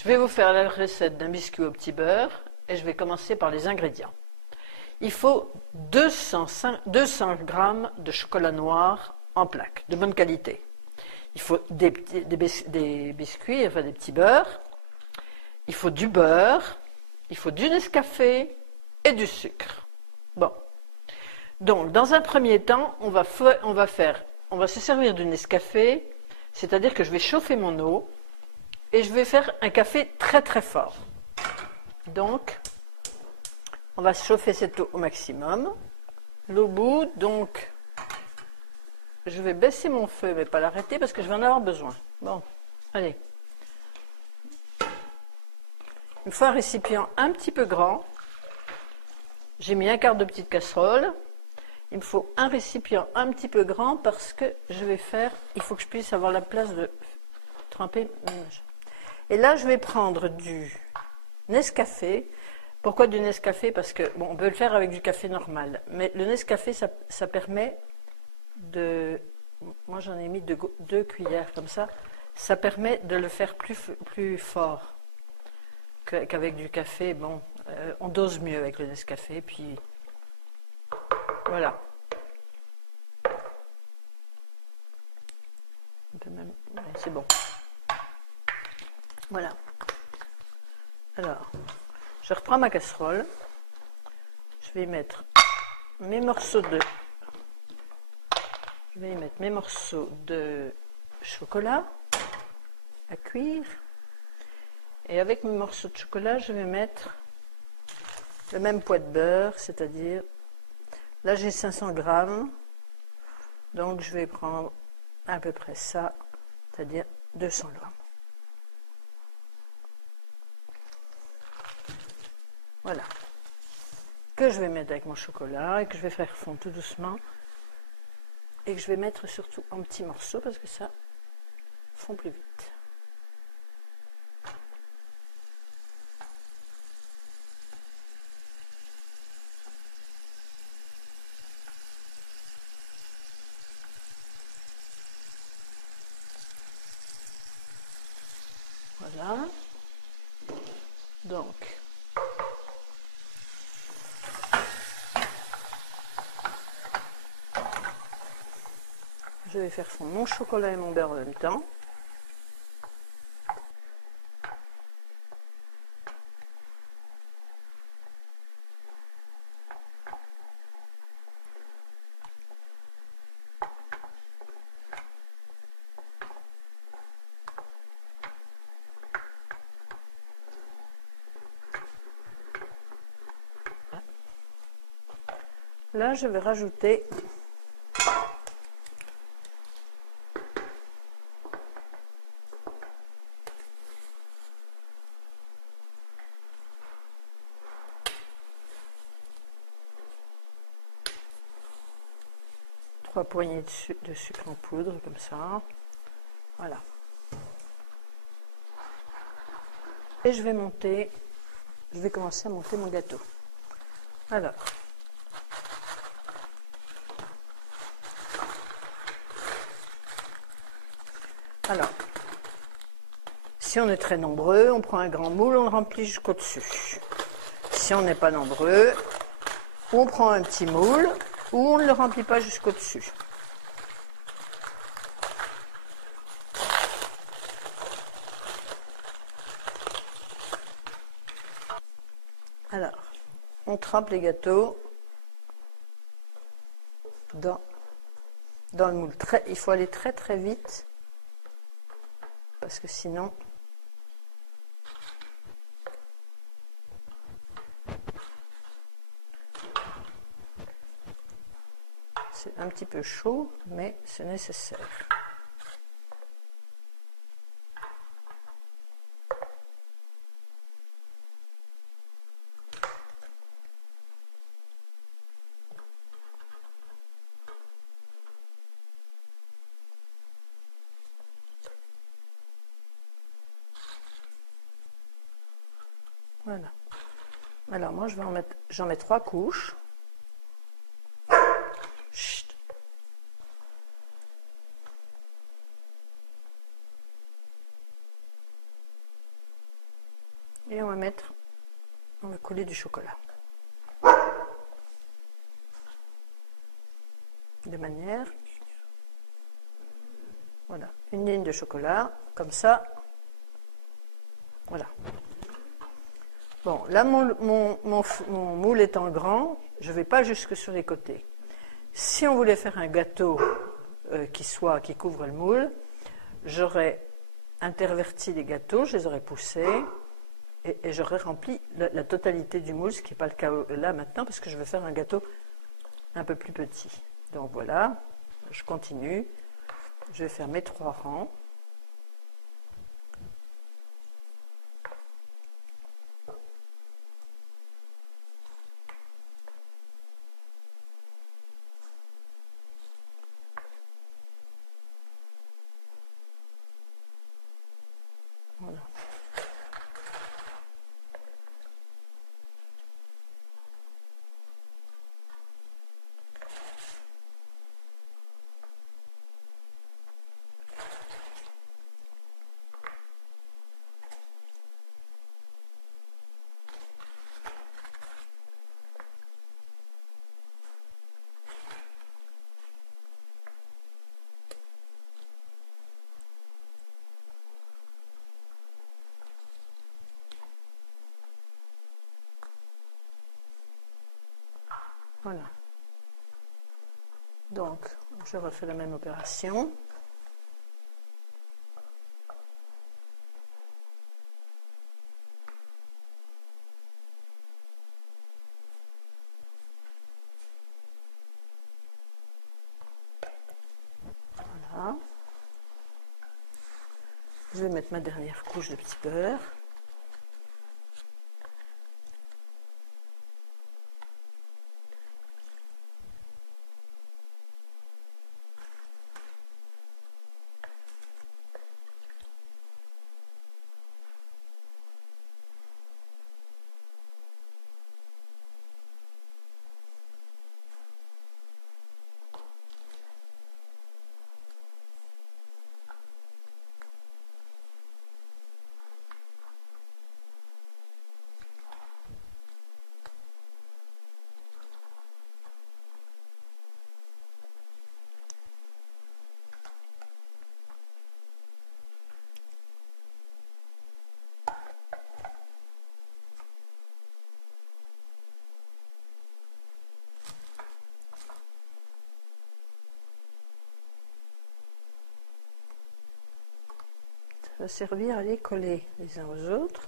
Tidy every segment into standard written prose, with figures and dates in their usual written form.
Je vais vous faire la recette d'un biscuit au petit beurre et je vais commencer par les ingrédients. Il faut 200 g de chocolat noir en plaques, de bonne qualité. Il faut des biscuits, enfin des petits beurres. Il faut du beurre, il faut du Nescafé et du sucre. Bon. Donc, dans un premier temps, on va se servir du Nescafé, c'est-à-dire que je vais chauffer mon eau et je vais faire un café très très fort. Donc, on va chauffer cette eau au maximum. L'eau bout, donc, je vais baisser mon feu, mais pas l'arrêter parce que je vais en avoir besoin. Bon, allez. Il me faut un récipient un petit peu grand. J'ai mis un quart de petite casserole. Il me faut un récipient un petit peu grand parce que je vais faire, il faut que je puisse avoir la place de tremper. Et là, je vais prendre du Nescafé. Pourquoi du Nescafé? Parce que, bon, on peut le faire avec du café normal, mais le Nescafé, ça permet de... Moi, j'en ai mis deux cuillères comme ça. Ça permet de le faire plus fort qu'avec du café. Bon, on dose mieux avec le Nescafé, puis voilà. C'est bon. Voilà. Alors, je reprends ma casserole. Je vais y mettre mes morceaux de chocolat à cuire. Et avec mes morceaux de chocolat, je vais mettre le même poids de beurre, c'est-à-dire, là j'ai 500 grammes, donc je vais prendre à peu près ça, c'est-à-dire 200 grammes. Voilà. Que je vais mettre avec mon chocolat et que je vais faire fondre tout doucement. Et que je vais mettre surtout en petits morceaux parce que ça fond plus vite. Voilà. Donc, je vais faire fondre mon chocolat et mon beurre en même temps. Là, je vais rajouter trois poignées de sucre en poudre, comme ça. Voilà. Et je vais commencer à monter mon gâteau. Alors, si on est très nombreux, on prend un grand moule, on le remplit jusqu'au dessus. Si on n'est pas nombreux, on prend un petit moule ou on ne le remplit pas jusqu'au dessus. Alors, on trempe les gâteaux dans le moule. Il faut aller très très vite parce que sinon c'est un petit peu chaud, mais c'est nécessaire. Voilà. Alors moi j'en mets 3 couches. Chut. Et on va coller du chocolat. De manière, voilà, une ligne de chocolat, comme ça. Voilà. Bon, là, mon moule étant grand, je ne vais pas jusque sur les côtés. Si on voulait faire un gâteau qui couvre le moule, j'aurais interverti les gâteaux, je les aurais poussés et j'aurais rempli la totalité du moule, ce qui n'est pas le cas là maintenant parce que je veux faire un gâteau un peu plus petit. Donc voilà, je continue, je vais faire mes 3 rangs. Voilà. Voilà. Donc, je refais la même opération. Voilà. Je vais mettre ma dernière couche de petit beurre. Ça va servir à les coller les uns aux autres.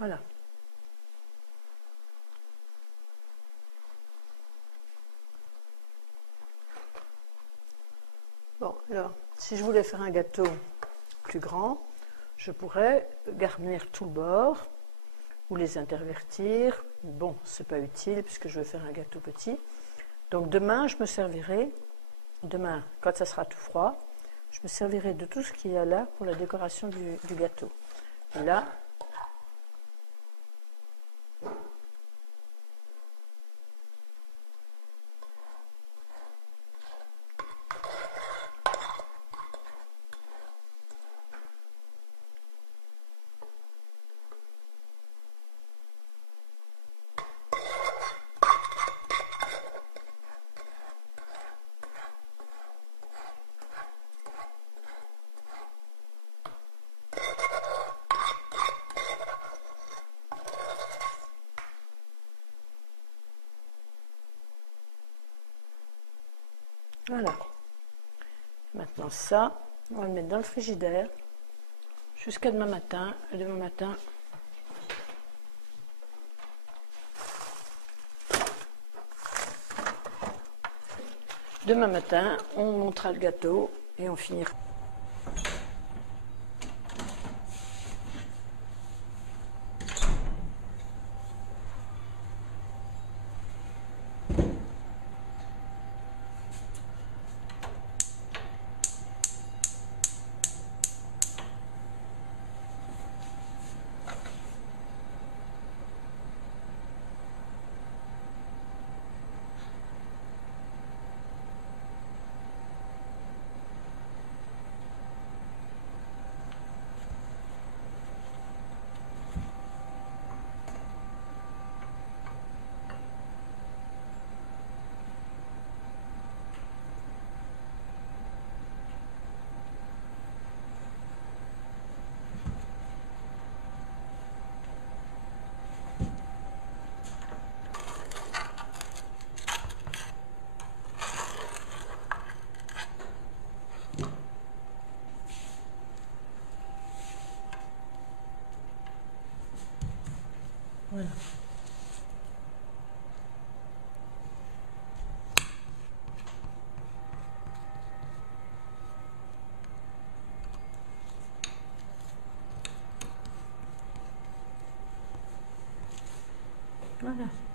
Voilà. Bon, alors, si je voulais faire un gâteau plus grand, je pourrais garnir tout le bord ou les intervertir. Bon, c'est pas utile puisque je veux faire un gâteau petit. Donc demain, quand ça sera tout froid, je me servirai de tout ce qu'il y a là pour la décoration du gâteau. Et là, voilà. Maintenant ça, on va le mettre dans le frigidaire jusqu'à demain matin. Et demain matin, Demain matin, on montera le gâteau et on finira. Voilà. Voilà.